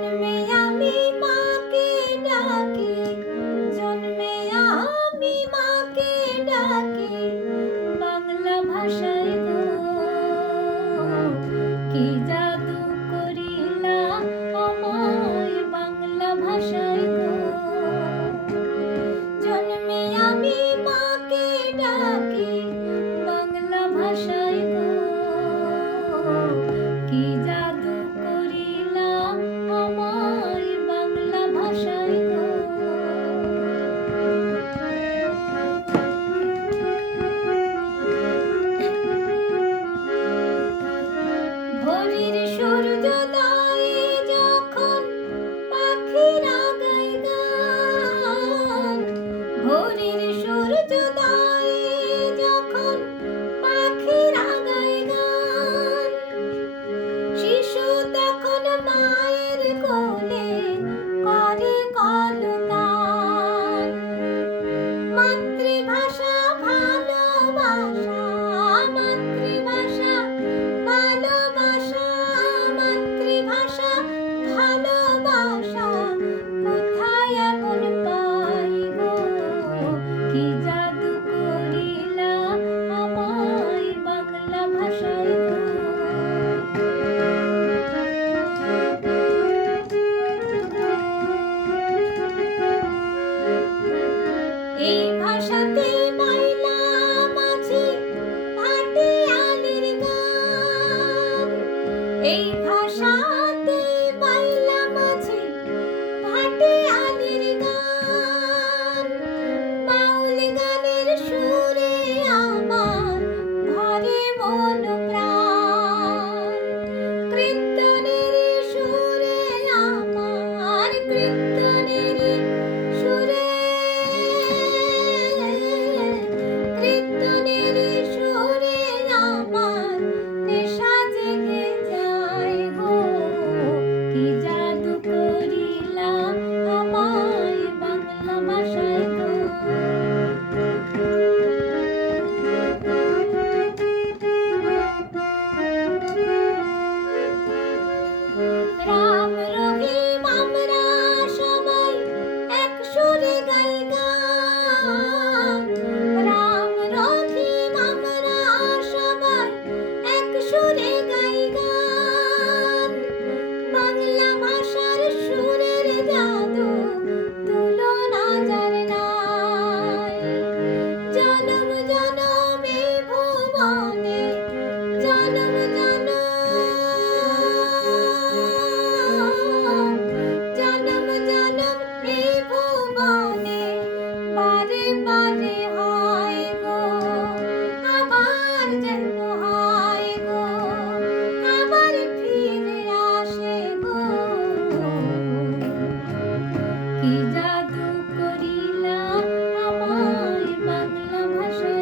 জন্মে আমি মাকে ডাকি, জন্মে আমি মাকে ডাকি বাংলা ভাষায় গো। কি জাদু করিলা আমায় বাংলা ভাষায় গো। জন্মে আমি মাকে ডাকি বাংলা ভাষায় গো। কি জাদু করিলা আমায় বাংলা ভাষায় গো। ভোরের সূর্যোদয়ে যখন পাখিরা গায় গান, ভোরের সূর্যোদয়ে যখন পাখিরা গায় গান, শিশু তখন মায়ের কোলে করে কলতান। মাতৃভাষা ভালোবাসা, মাতৃভাষা ভালোবাসা, মাতৃভাষা ভালোবাসা কোথায় এমন পাই গো। কি জাদু করিলা আমায় বাংলা ভাষায় গো। এই ভাষাতে ময়লা মাঝি ভাটিয়ালির গান, এই ভাষাতে ময়লা মাঝি ভাটিয়ালির গান, বাউল গানের সুরে আমার ভরে মন প্রাণ, কীর্তনের সুরে আমার, কীর্তনের সুরে, কীর্তনের সুরে আমার নেশা জেগে যায় গো। কি জাদু করিলা আমায় বাংলা ভাষায় গো। রাম রহিম আমরা সবাই এক সুরে গাই গান, রাম রহিম আমরা সবাই এক সুরে গাই গান। বাংলা ভাষার সুরের জাদু তুলনা যার নাই। জনম জনম এই ভুবনে, জনম জনম, জনম জনম এই ভুবনে বারে বারে হয় গো, আবার যেন হয় গো, আবার ফিরে আসে গো। কি জাদু করিলা আমায় বাংলা ভাষায়।